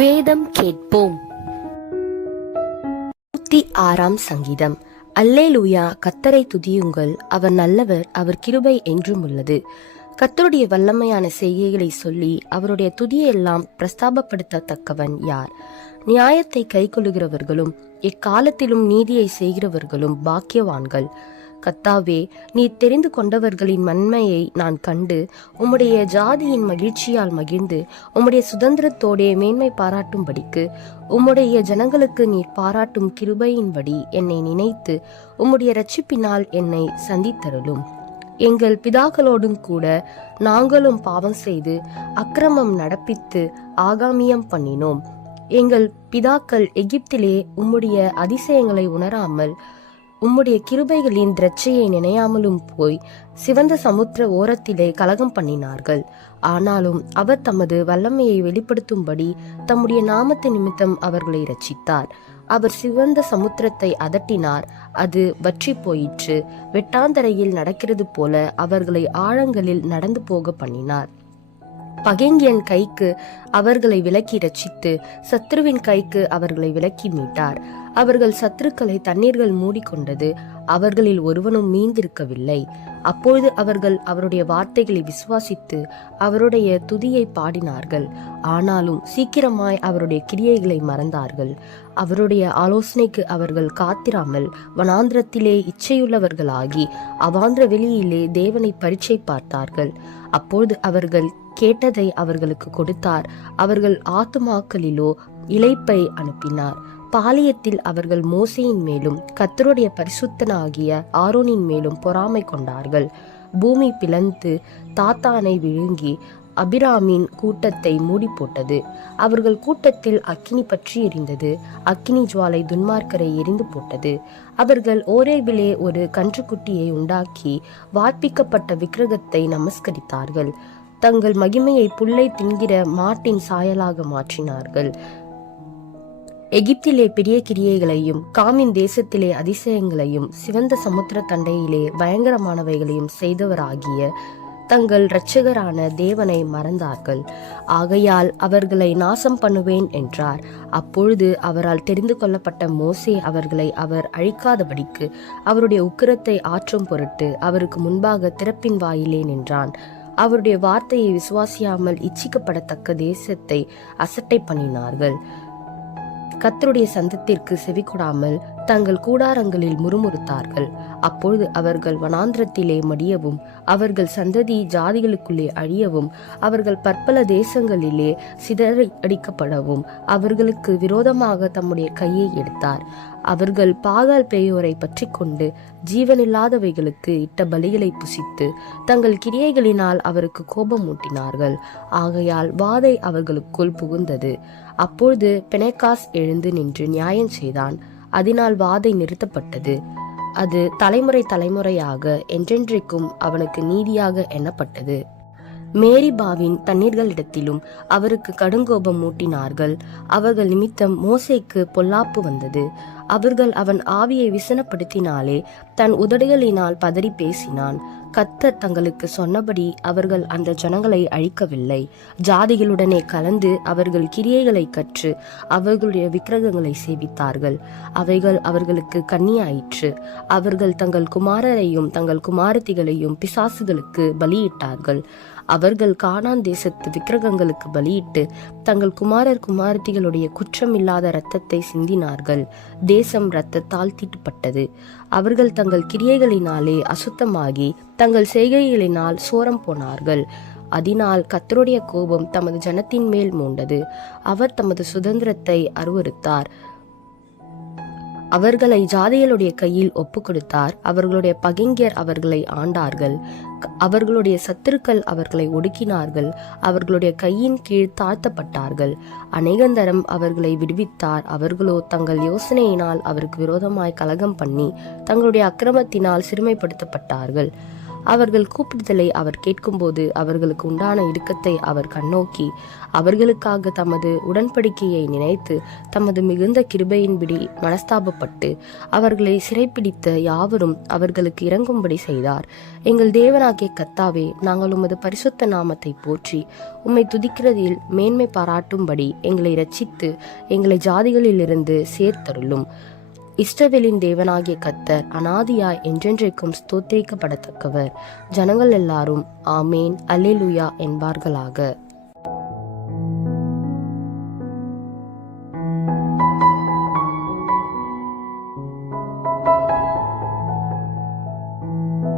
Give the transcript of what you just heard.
வேதம் கேட்போம். 106 சங்கீதம். அல்லேலூயா, கர்த்தரை துதியுங்கள், அவர் நல்லவர், அவர் கிருபை என்றும் உள்ளது. கர்த்தருடைய வல்லமையான செய்கைகளை சொல்லி அவருடைய துதியெல்லாம் பிரஸ்தாபப்படுத்தத்தக்கவன் யார்? நியாயத்தை கைக்கொள்ளுகிறவர்களும் எக்காலத்திலும் நீதியை செய்கிறவர்களும் பாக்கியவான்கள். கர்த்தாவே, நீர் தெரிந்து கொண்டவர்களின் நன்மையை நான் கண்டு உம்முடைய ஜாதியின் மகிழ்ச்சியால் மகிழ்ந்து உம்முடைய சுதந்திரத்தோடே மேன்மை பாராட்டும்படிக்கு உம்முடைய ஜனங்களுக்கு நீர் பாராட்டும் கிருபையின்படி என்னை நினைத்து உம்முடைய இரட்சிப்பினால் என்னை சந்தித்தருளும். எங்கள் பிதாக்களோடும் கூட நாங்களும் பாவம் செய்து அக்கிரமம் நடப்பித்து ஆகாமியம் பண்ணினோம். எங்கள் பிதாக்கள் எகிப்திலே உம்முடைய அதிசயங்களை உணராமல் உம்முடைய கிருபைகளின் திரட்சையை நினையாமலும் போய் சிவந்த சமுத்திர ஓரத்திலே கலகம் பண்ணினார்கள். ஆனாலும் அவர் தமது வல்லமையை வெளிப்படுத்தும்படி தம்முடைய நாமத்து நிமித்தம் அவர்களை இரட்சித்தார். அவர் சிவந்த சமுத்திரத்தை அதட்டினார், அது வற்றி போயிற்று. வெட்டாந்தரையில் நடக்கிறது போல அவர்களை ஆழங்களில் நடந்து போக பண்ணினார். பகைஞன் கைக்கு அவர்களை விலக்கி இரட்சித்து சத்ருவின் கைக்கு அவர்களை விலக்கி மீட்டார். அவர்கள் சத்துருக்களை தண்ணீர்கள் மூடிக்கொண்டது, அவர்களில் ஒருவனும் மீந்திருக்கவில்லை. அப்பொழுது அவர்கள் அவருடைய வார்த்தைகளை விசுவாசித்து அவருடைய துதியை பாடினார்கள். ஆனாலும் சீக்கிரமாய் அவருடைய கிரியைகளை மறந்தார்கள். அவருடைய ஆலோசனைக்கு அவர்கள் காத்திராமல் வனாந்திரத்திலே இச்சையுள்ளவர்களாகி அவாந்திர வெளியிலே தேவனை பரீட்சை பார்த்தார்கள். அப்பொழுது அவர்கள் கேட்டதை அவர்களுக்கு கொடுத்தார். அவர்கள் ஆத்துமாக்களிலோ இளைப்பை அனுப்பினார். பாளையத்தில் அவர்கள் மோசேயின் மேலும் கர்த்தருடைய பரிசுத்தனாகிய ஆரோனின் மேலும் பொறாமை கொண்டார்கள். பூமி பிளந்து தாத்தானை விழுங்கி அபிராமின் கூட்டத்தை மூடி போட்டது. அவர்கள் கூட்டத்தில் அக்கினி பற்றி எரிந்தது. அக்கினி ஜுவாலை துன்மார்க்கரை எரிந்து போட்டது. அவர்கள் ஓரேபிலே ஒரு கன்றுக்குட்டியை உண்டாக்கி வார்ப்பிக்கப்பட்ட விக்கிரகத்தை நமஸ்கரித்தார்கள். தங்கள் மகிமையை புல்லை தின்கிற மாட்டின் சாயலாக மாற்றினார்கள். எகிப்திலே பெரிய கிரியைகளையும் காமின் தேசத்திலே அதிசயங்களையும் சிவந்த சமுத்திர தண்டையிலே பயங்கரமானவைகளையும் செய்தவராகிய தங்கள் இரட்சகரான தேவனை மறந்தார்கள். ஆகையால் அவர்களை நாசம் பண்ணுவேன் என்றார். அப்பொழுது அவரால் தெரிந்து கொள்ளப்பட்ட மோசே அவர்களை அவர் அழிக்காதபடிக்கு அவருடைய உக்கிரத்தை ஆற்றும் பொருட்டு அவருக்கு முன்பாக திறப்பின் வாயிலே நின்றான். அவருடைய வார்த்தையை விசுவாசியாமல் இச்சிக்கப்படத்தக்க தேசத்தை அசட்டை பண்ணினார்கள். கர்த்தருடைய சந்தத்திற்கு செவிகொடாமல் தங்கள் கூடாரங்களில் முறுமுறுத்தார்கள். அப்பொழுது அவர்கள் வனாந்திரத்திலே மடியவும் அவர்கள் சந்ததி ஜாதிகளுக்குள்ளே அழியவும் அவர்கள் பற்பல தேசங்களிலே சிதறடிக்கப்படவும் அவர்களுக்கு விரோதமாக தம்முடைய கையை எடுத்தார். அவர்கள் பாகால் பேயோரை பற்றி கொண்டு ஜீவனில்லாதவைகளுக்கு இட்ட பலிகளை புசித்து தங்கள் கிரியைகளினால் அவருக்கு கோபம் ஊட்டினார்கள். ஆகையால் வாதை அவர்களுக்குள் புகுந்தது. அப்பொழுது பெனெகாஸ் எழுந்து நின்று நியாயம் செய்தான். அதனால் வாதை நிறுத்தப்பட்டது. அது தலைமுறை தலைமுறையாக என்றென்றைக்கும் அவனுக்கு நீதியாக எண்ணப்பட்டது. மேரிபாவின் தண்ணீர்களிடத்திலும் அவருக்கு கடுங்கோபம் மூட்டினார்கள். அவர்கள் நிமித்தம் மோசேக்கு பொல்லாப்பு வந்தது. அவர்கள் அவன் ஆவியை விசனப்படுத்தினாலே தன் உதடுகளினால் பதறி பேசினான். கர்த்தர் தங்களுக்கு சொன்னபடி அவர்கள் அந்த ஜனங்களை அழிக்கவில்லை. ஜாதிகளுடனே கலந்து அவர்கள் கிரியைகளை கற்று அவர்களுடைய விக்கிரகங்களை சேவித்தார்கள். அவைகள் அவர்களுக்கு கண்ணியாயிற்று. அவர்கள் தங்கள் குமாரரையும் தங்கள் குமாரத்திகளையும் பிசாசுகளுக்கு பலியிட்டார்கள். அவர்கள் கானான் தேசத்து விக்கிரகங்களுக்கு பலியிட்டு தங்கள் குமாரர் குமாரத்திகளுடைய குற்றமில்லாத இரத்தத்தை சிந்தினார்கள். தேசம் இரத்தத்தால் தீட்டுப்பட்டது. அவர்கள் தங்கள் கிரியைகளினாலே அசுத்தமாகி தங்கள் செய்கைகளினால் சோரம் போனார்கள். அதனால் கர்த்தருடைய கோபம் தமது ஜனத்தின் மேல் மூண்டது. அவர் தமது சுதந்திரத்தை அருவருத்தார். அவர்களை ஜாதிகளுடைய கையில் ஒப்பு கொடுத்தார். அவர்களுடைய பகைஞர் அவர்களை ஆண்டார்கள். அவர்களுடைய சத்துருக்கள் அவர்களை ஒடுக்கினார்கள். அவர்களுடைய கையின் கீழ் தாழ்த்தப்பட்டார்கள். அநேகந்தரம் அவர்களை விடுவித்தார். அவர்களோ தங்கள் யோசனையினால் அவருக்கு விரோதமாய் கலகம் பண்ணி தங்களுடைய அக்கிரமத்தினால் சிறுமைப்படுத்தப்பட்டார்கள். அவர்கள் கூப்பிடுதலை அவர் கேட்கும்போது அவர்களுக்கு உண்டான இடுக்கத்தை அவர் கண்ணோக்கி அவர்களுக்காக தமது உடன்படிக்கையை நினைத்து தமது மிகுந்த கிருபையின்படி மனஸ்தாபப்பட்டு அவர்களை சிறைப்பிடித்த யாவரும் அவர்களுக்கு இறங்கும்படி செய்தார். எங்கள் தேவனாகிய கர்த்தாவே, நாங்கள் உமது பரிசுத்த நாமத்தை போற்றி உம்மை துதிக்கிறதில் மேன்மை பாராட்டும்படி எங்களை இரட்சித்து எங்களை ஜாதிகளிலிருந்து சேர்த்தருளும். இஸ்ரவேலின் தேவனாகிய கர்த்தர் அநாதியாய் என்றென்றைக்கும் ஸ்தோத்திரிக்கப்படத்தக்கவர். ஜனங்கள் எல்லாரும் ஆமேன் அல்லேலூயா என்பார்களாக.